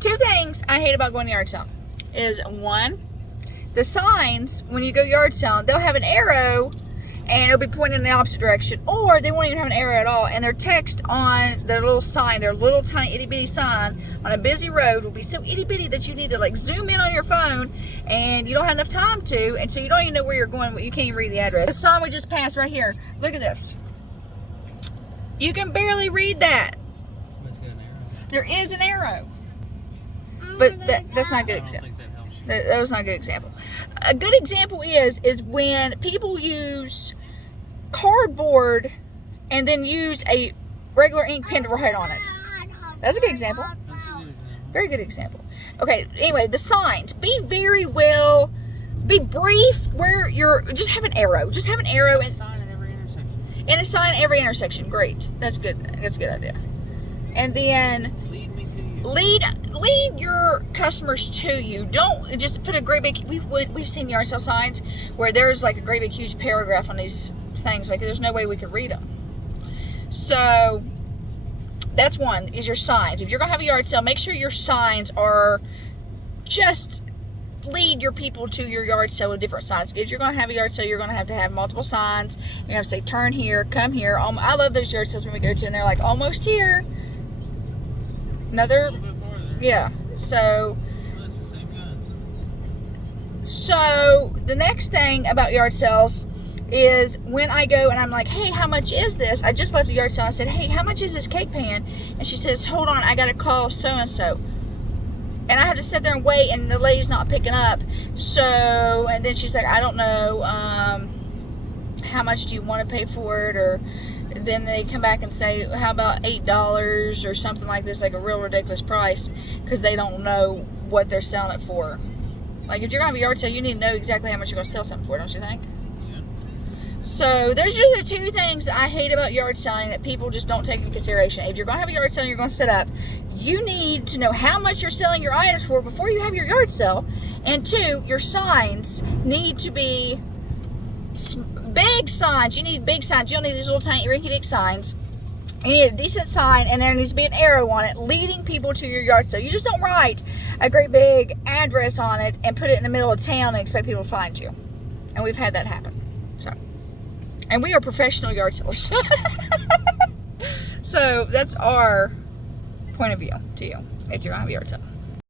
Two things I hate about going to yard sale is, one, the signs, when you go yard selling, they'll have an arrow and it'll be pointing in the opposite direction, or they won't even have an arrow at all, and their text on their little sign, their little tiny itty bitty sign on a busy road will be so itty bitty that you need to like zoom in on your phone, and you don't have enough time to, and so you don't even know where you're going, you can't even read the address. The sign we just passed right here, look at this. You can barely read that. There is an arrow. But that's not a good example. That was not a good example. A good example is when people use cardboard and then use a regular ink pen to write on it. That's a good example. Very good example. Okay, anyway, the signs. Be very well, be brief where you're, just have an arrow. Just have an arrow and a sign at every intersection. Great. That's good. That's a good idea. And then lead your customers to you. Don't just put a great big, we've seen yard sale signs where there's like a great big huge paragraph on these things, like there's no way we could read them. So that's one, is your signs. If you're gonna have a yard sale, make sure your signs are, just lead your people to your yard sale with different signs. If you're going to have a yard sale, you're going to have multiple signs. You're going to have to say, turn here, come here. I love those yard sales when we go to, and they're like, almost here. Another, yeah. So the next thing about yard sales is when I go and I'm like, hey, how much is this? I just left the yard sale. I said, hey, how much is this cake pan? And she says, hold on, I got to call so-and-so. And I have to sit there and wait, and the lady's not picking up. So, and then she's like, I don't know, how much do you want to pay for it? Or then they come back and say, how about $8 or something like this, like a real ridiculous price, because they don't know what they're selling it for. Like, if you're going to have a yard sale, you need to know exactly how much you're going to sell something for, don't you think? So those are the two things that I hate about yard selling that people just don't take into consideration. If you're going to have a yard sale and you're going to set up, you need to know how much you're selling your items for before you have your yard sale. And two, your signs need to be big signs. You need big signs. You don't need these little tiny rinky-dink signs. You need a decent sign, and there needs to be an arrow on it leading people to your yard sale. You just don't write a great big address on it and put it in the middle of town and expect people to find you. And we've had that happen. So, and we are professional yard sellers. So that's our point of view to you if you're going to have a yard sale.